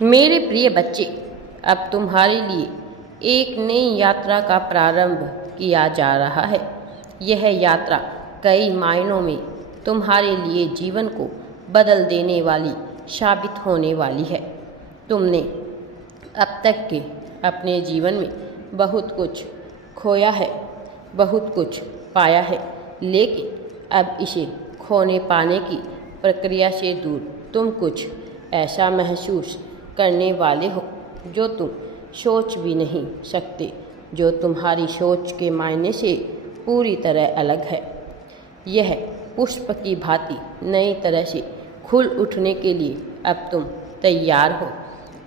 मेरे प्रिय बच्चे, अब तुम्हारे लिए एक नई यात्रा का प्रारंभ किया जा रहा है। यह यात्रा कई मायनों में तुम्हारे लिए जीवन को बदल देने वाली साबित होने वाली है। तुमने अब तक के अपने जीवन में बहुत कुछ खोया है, बहुत कुछ पाया है, लेकिन अब इसे खोने पाने की प्रक्रिया से दूर तुम कुछ ऐसा महसूस करने वाले हो जो तुम सोच भी नहीं सकते, जो तुम्हारी सोच के मायने से पूरी तरह अलग है। यह पुष्प की भांति नई तरह से खुल उठने के लिए अब तुम तैयार हो।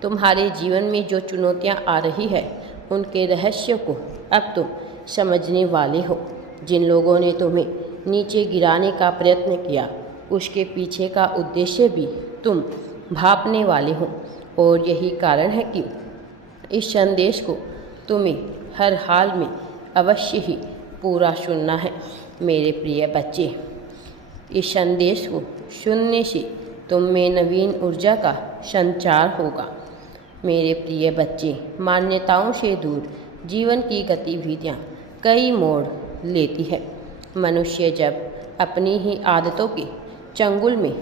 तुम्हारे जीवन में जो चुनौतियां आ रही है उनके रहस्य को अब तुम समझने वाले हो। जिन लोगों ने तुम्हें नीचे गिराने का प्रयत्न किया उसके पीछे का उद्देश्य भी तुम भांपने वाले हो, और यही कारण है कि इस संदेश को तुम्हें हर हाल में अवश्य ही पूरा सुनना है। मेरे प्रिय बच्चे, इस संदेश को सुनने से तुम में नवीन ऊर्जा का संचार होगा। मेरे प्रिय बच्चे, मान्यताओं से दूर जीवन की गतिविधियाँ कई मोड़ लेती है। मनुष्य जब अपनी ही आदतों के चंगुल में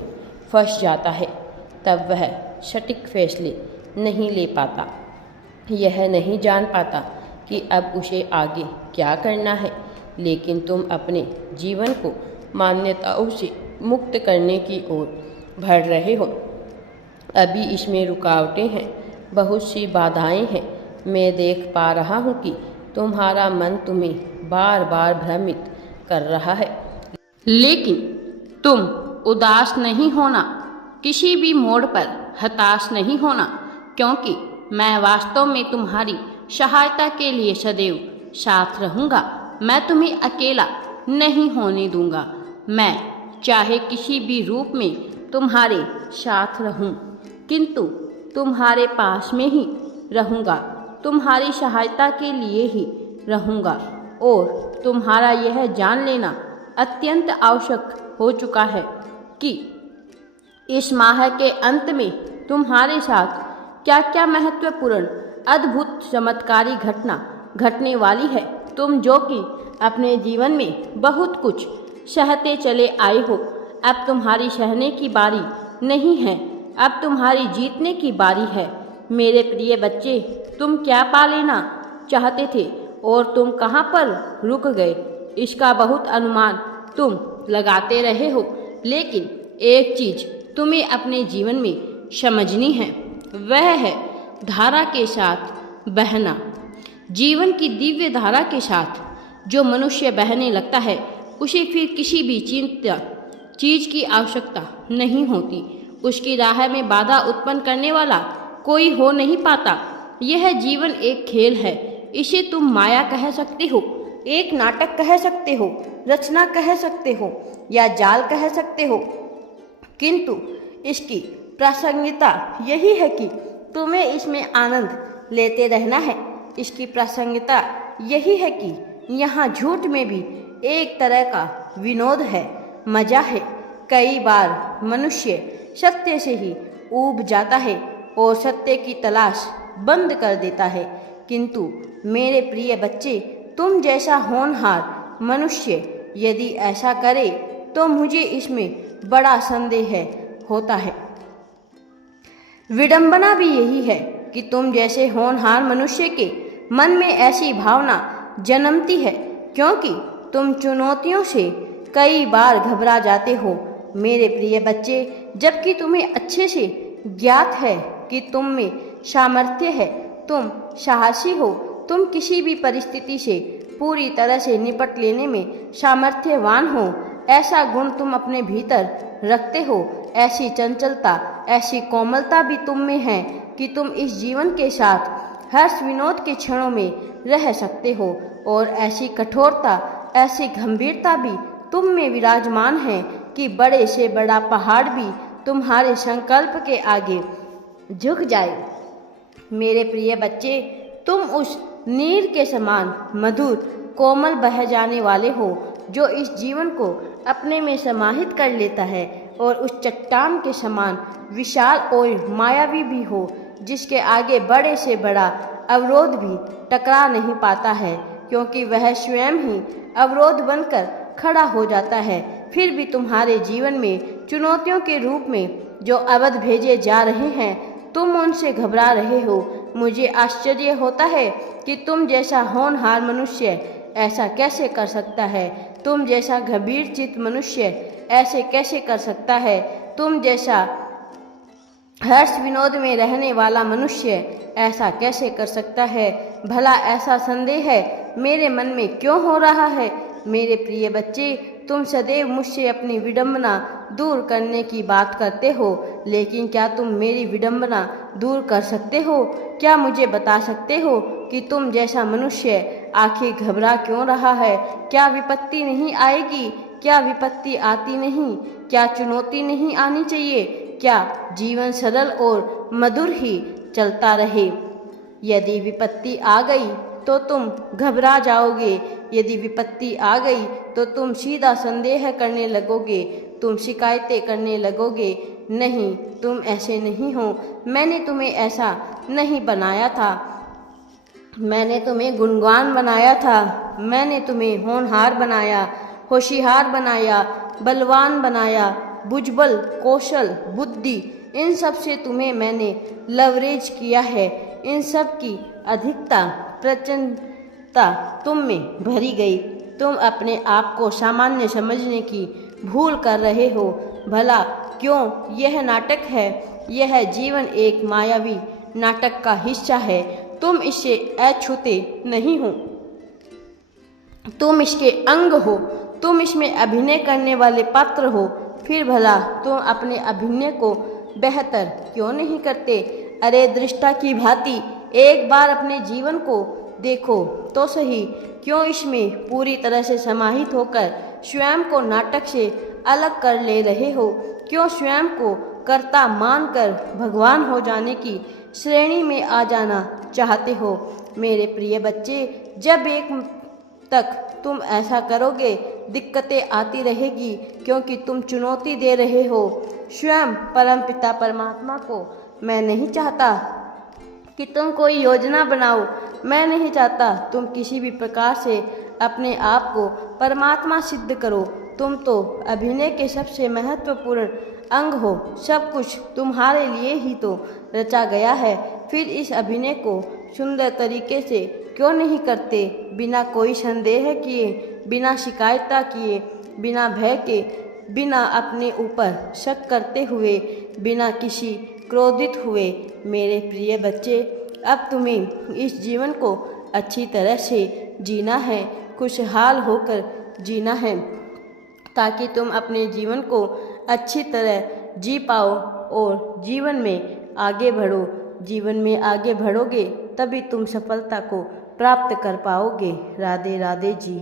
फंस जाता है तब वह सटीक फैसले नहीं ले पाता। यह नहीं जान पाता कि अब उसे आगे क्या करना है। लेकिन तुम अपने जीवन को मान्यताओं से मुक्त करने की ओर बढ़ रहे हो। अभी इसमें रुकावटें हैं, बहुत सी बाधाएं हैं। मैं देख पा रहा हूँ कि तुम्हारा मन तुम्हें बार बार भ्रमित कर रहा है, लेकिन तुम उदास नहीं होना, किसी भी मोड़ पर हताश नहीं होना, क्योंकि मैं वास्तव में तुम्हारी सहायता के लिए सदैव साथ रहूँगा। मैं तुम्हें अकेला नहीं होने दूँगा। मैं चाहे किसी भी रूप में तुम्हारे साथ रहूँ, किंतु तुम्हारे पास में ही रहूँगा, तुम्हारी सहायता के लिए ही रहूँगा। और तुम्हारा यह जान लेना अत्यंत आवश्यक हो चुका है कि इस माह के अंत में तुम्हारे साथ क्या क्या महत्वपूर्ण अद्भुत चमत्कारी घटना घटने वाली है। तुम जो कि अपने जीवन में बहुत कुछ सहते चले आए हो, अब तुम्हारी सहने की बारी नहीं है, अब तुम्हारी जीतने की बारी है। मेरे प्रिय बच्चे, तुम क्या पा लेना चाहते थे और तुम कहाँ पर रुक गए, इसका बहुत अनुमान तुम लगाते रहे हो। लेकिन एक चीज़ तुम्हें अपने जीवन में समझनी है, वह है धारा के साथ बहना। जीवन की दिव्य धारा के साथ जो मनुष्य बहने लगता है उसे फिर किसी भी चीज़ की आवश्यकता नहीं होती। उसकी राह में बाधा उत्पन्न करने वाला कोई हो नहीं पाता। यह जीवन एक खेल है। इसे तुम माया कह सकते हो, एक नाटक कह सकते हो, रचना कह सकते हो या जाल कह सकते हो, किंतु इसकी प्रासंगिकता यही है कि तुम्हें इसमें आनंद लेते रहना है। इसकी प्रासंगिकता यही है कि यहाँ झूठ में भी एक तरह का विनोद है, मजा है। कई बार मनुष्य सत्य से ही ऊब जाता है और सत्य की तलाश बंद कर देता है, किंतु मेरे प्रिय बच्चे, तुम जैसा होनहार मनुष्य यदि ऐसा करे तो मुझे इसमें बड़ा संदेह होता है। विडंबना भी यही है कि तुम जैसे होनहार मनुष्य के मन में ऐसी भावना जन्मती है, क्योंकि तुम चुनौतियों से कई बार घबरा जाते हो। मेरे प्रिय बच्चे, जबकि तुम्हें अच्छे से ज्ञात है कि तुम में सामर्थ्य है, तुम साहसी हो, तुम किसी भी परिस्थिति से पूरी तरह से निपट लेने में सामर्थ्यवान हो, ऐसा गुण तुम अपने भीतर रखते हो। ऐसी चंचलता, ऐसी कोमलता भी तुम में है कि तुम इस जीवन के साथ हर्ष विनोद के क्षणों में रह सकते हो, और ऐसी कठोरता, ऐसी गंभीरता भी तुम में विराजमान है कि बड़े से बड़ा पहाड़ भी तुम्हारे संकल्प के आगे झुक जाए। मेरे प्रिय बच्चे, तुम उस नीर के समान मधुर कोमल बह जाने वाले हो जो इस जीवन को अपने में समाहित कर लेता है, और उस चट्टान के समान विशाल और मायावी भी हो जिसके आगे बड़े से बड़ा अवरोध भी टकरा नहीं पाता है, क्योंकि वह स्वयं ही अवरोध बनकर खड़ा हो जाता है। फिर भी तुम्हारे जीवन में चुनौतियों के रूप में जो अवध भेजे जा रहे हैं, तुम उनसे घबरा रहे हो। मुझे आश्चर्य होता है कि तुम जैसा होनहार मनुष्य ऐसा कैसे कर सकता है। तुम जैसा गंभीर चित्त मनुष्य ऐसे कैसे कर सकता है। तुम जैसा हर्ष विनोद में रहने वाला मनुष्य ऐसा कैसे कर सकता है। भला ऐसा संदेह है मेरे मन में क्यों हो रहा है। मेरे प्रिय बच्चे, तुम सदैव मुझसे अपनी विडंबना दूर करने की बात करते हो, लेकिन क्या तुम मेरी विडंबना दूर कर सकते हो? क्या मुझे बता सकते हो कि तुम जैसा मनुष्य आखिर घबरा क्यों रहा है? क्या विपत्ति नहीं आएगी? क्या विपत्ति आती नहीं? क्या चुनौती नहीं आनी चाहिए? क्या जीवन सरल और मधुर ही चलता रहे? यदि विपत्ति आ गई तो तुम घबरा जाओगे। यदि विपत्ति आ गई तो तुम सीधा संदेह करने लगोगे, तुम शिकायतें करने लगोगे। नहीं, तुम ऐसे नहीं हो। मैंने तुम्हें ऐसा नहीं बनाया था। मैंने तुम्हें गुणवान बनाया था। मैंने तुम्हें होनहार बनाया, होशियार बनाया, बलवान बनाया, बुझबल, कौशल, बुद्धि, इन सब से तुम्हें मैंने लवरेज किया है। इन सब की अधिकता, प्रचंडता तुम में भरी गई। तुम अपने आप को सामान्य समझने की भूल कर रहे हो। भला क्यों? यह नाटक है। यह जीवन एक मायावी नाटक का हिस्सा है। तुम इससे अछूते नहीं हो, तुम इसके अंग हो। तुम इसमें अभिनय करने वाले पात्र हो। फिर भला तुम अपने अभिनय को बेहतर क्यों नहीं करते? अरे दृष्टा की भांति एक बार अपने जीवन को देखो तो सही। क्यों इसमें पूरी तरह से समाहित होकर स्वयं को नाटक से अलग कर ले रहे हो? क्यों स्वयं को कर्ता मानकर भगवान हो जाने की श्रेणी में आ जाना चाहते हो? मेरे प्रिय बच्चे, जब एक तक तुम ऐसा करोगे दिक्कतें आती रहेगी, क्योंकि तुम चुनौती दे रहे हो स्वयं परमपिता परमात्मा को। मैं नहीं चाहता कि तुम कोई योजना बनाओ। मैं नहीं चाहता तुम किसी भी प्रकार से अपने आप को परमात्मा सिद्ध करो। तुम तो अभिनय के सबसे महत्वपूर्ण अंग हो। सब कुछ तुम्हारे लिए ही तो रचा गया है। फिर इस अभिनय को सुंदर तरीके से क्यों नहीं करते? बिना कोई संदेह किए, बिना शिकायत किए, बिना भय के, बिना अपने ऊपर शक करते हुए, बिना किसी क्रोधित हुए। मेरे प्रिय बच्चे, अब तुम्हें इस जीवन को अच्छी तरह से जीना है, खुशहाल होकर जीना है, ताकि तुम अपने जीवन को अच्छी तरह जी पाओ और जीवन में आगे बढ़ो। जीवन में आगे बढ़ोगे तभी तुम सफलता को प्राप्त कर पाओगे। राधे राधे जी।